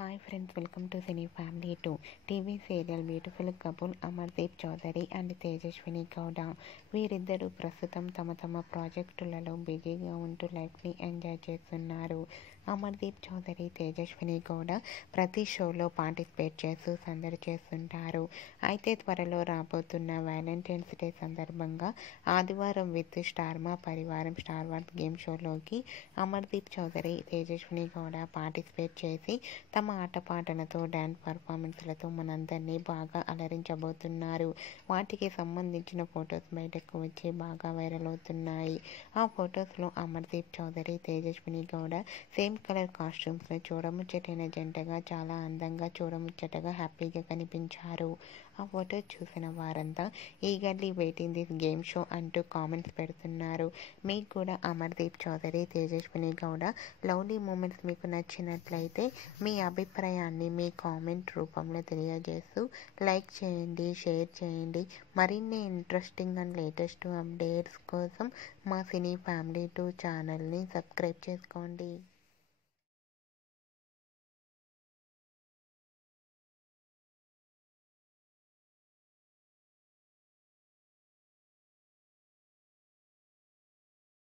Hi friends, welcome to cine family 2. TV serial beautiful couple Amardeep Chowdary and Tejaswini Gowda వీరిద్దరూ ప్రస్తుతం తమ తమ ప్రాజెక్టులలో బిజీగా ఉంటూ లైఫ్ని ఎంజాయ్ చేస్తున్నారు. అమర్దీప్ చౌదరి, తేజస్విని గౌడ ప్రతి షోలో పార్టిసిపేట్ చేస్తూ సందడి చేస్తుంటారు. అయితే త్వరలో రాబోతున్న వ్యాలంటైన్స్ డే సందర్భంగా ఆదివారం విత్ స్టార్ మా పరివారం స్టార్ వార్స్ గేమ్ షోలోకి అమర్దీప్ చౌదరి, తేజస్విని గౌడ పార్టిసిపేట్ చేసి తమ ఆటపాటలతో డ్యాన్స్ పర్ఫార్మెన్స్లతో మనందరినీ బాగా అలరించబోతున్నారు. వాటికి సంబంధించిన ఫొటోస్ బయటకు వచ్చి బాగా వైరల్ అవుతున్నాయి. ఆ ఫొటోస్లో అమర్దీప్ చౌదరి, తేజస్విని గౌడ సేమ్ కలర్ కాస్ట్యూమ్స్లో చూడముచ్చటైన జంటగా చాలా అందంగా చూడముచ్చటగా హ్యాపీగా కనిపించారు. ఆ ఫొటోస్ చూసిన వారంతా eagerly waiting this game show అంటూ కామెంట్స్ పెడుతున్నారు. మీకు కూడా అమర్దీప్ చౌదరి, తేజస్విని గౌడ లవ్లీ మూమెంట్స్ మీకు నచ్చినట్లయితే మీ అభిప్రాయాన్ని మీ కామెంట్ రూపంలో తెలియజేస్తూ లైక్ చేయండి, షేర్ చేయండి. మరిన్ని ఇంట్రెస్టింగ్ అండ్ లేటెస్ట్ అప్డేట్స్ కోసం మా సినీ ఫ్యామిలీ 2 ఛానల్ని సబ్స్క్రైబ్ చేసుకోండి.